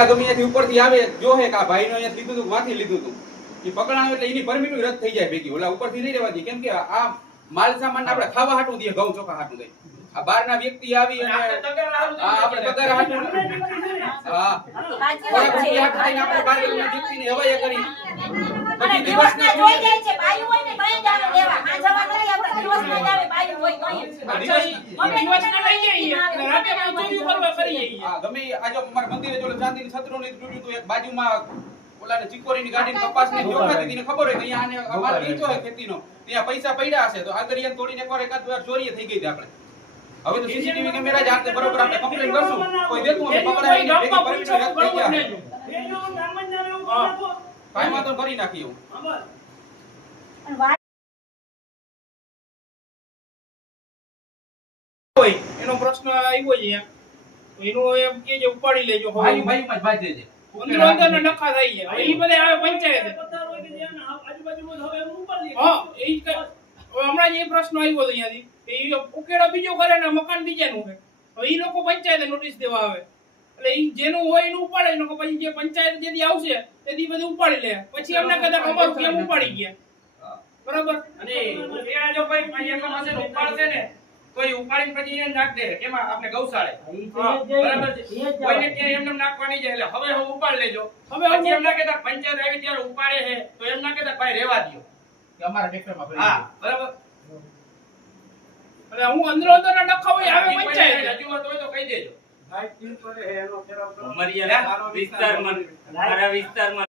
ગમે ત્યાંથી ઉપરથી આવે જો હે કે આ ભાઈનો અહીંયા લીધું હતું વાંથી લીધું હતું એ પકડાણો એટલે એની પરમિટ રદ થઈ જાય ભેગી ઓલા ઉપરથી નહીં રહેવાતી કેમ કે આ માલ સામાન આપણે ખાવા હાટું દે ઘઉં ચોખા હાટું દે આ બહારના વ્યક્તિ આવી અને આપણે પગાર હાટું હા આપણે બહારના વ્યક્તિને હવાઈ કરી પછી દિવસના જોઈ જાય છે બાયું હોય ને કઈ જાવે લેવા આ જવા નથી આપણે દિવસના જાવે બાયું હોય કઈ દિવસના લઈ જઈએ રાતે ચોરી કરવા કરી જઈએ હા ગમે આજે અમારા મંદિરે જો ચાંદીની છત્રોને તૂટ્યું તો એક બાજુમાં ઓલાને ચીકોરીની ગાડીની કપાસની જોખાતી હતી ને ખબર હોય કે અહીંયા આને માલ વેચો હોય ખેતીનો ત્યાં પૈસા પડ્યા હશે તો આગળિયાને તોડીને એકવાર એકાદ વાર ચોરી થઈ ગઈ હતી આપણે હવે તો સીસીટીવી કેમેરા જ આપણે બરોબર આપણે કમ્પ્લેન કરશું કોઈ દેતું હશે પકડાય નહીં ભેગી પરમિટ રદ થઈ ગયા કાઈ વાતો કરી નાખી એવું એનો પ્રશ્ન આવ્યો છે એનો એમ કે જે ઉપાડી લેજો ભાઈ માં જ ભાઈ દેજે અંદર નખા થઈ ગયા એ બધે આવે પંચાયત હા એ હમણાં જે પ્રશ્ન આવ્યો હતો અહીંયાથી એ ઉકેડો બીજો કરે ને મકાન બીજાનું છે હવે એ લોકો પંચાયતે નોટિસ દેવા આવે એટલે એ જેનું હોય એનું ઉપાડે ને પછી જે પંચાયત જેથી આવશે તેથી બધું ઉપાડી લે પછી એમને કદાચ અમારું કેમ ઉપાડી ગયા બરાબર અને ઉકેડા જો કોઈ એકમ હશે ને ઉપાડશે ને તો એ ઉપાડીને પછી એને નાખ દે કેમાં આપણે ગૌશાળે બરાબર છે કોઈને ક્યાંય એમને નાખવાની જાય એટલે હવે હું ઉપાડ લેજો હવે પછી એમ ના કહેતા પંચાયત આવી ત્યારે ઉપાડે છે તો એમ ના કહેતા ભાઈ રહેવા દો કે અમારા ટ્રેક્ટરમાં ભરી હા બરાબર એટલે હું અંદર નખા હોય આવે પંચાયત રજૂઆત હોય તો કહી દેજો અમારા વિસ્તારમાં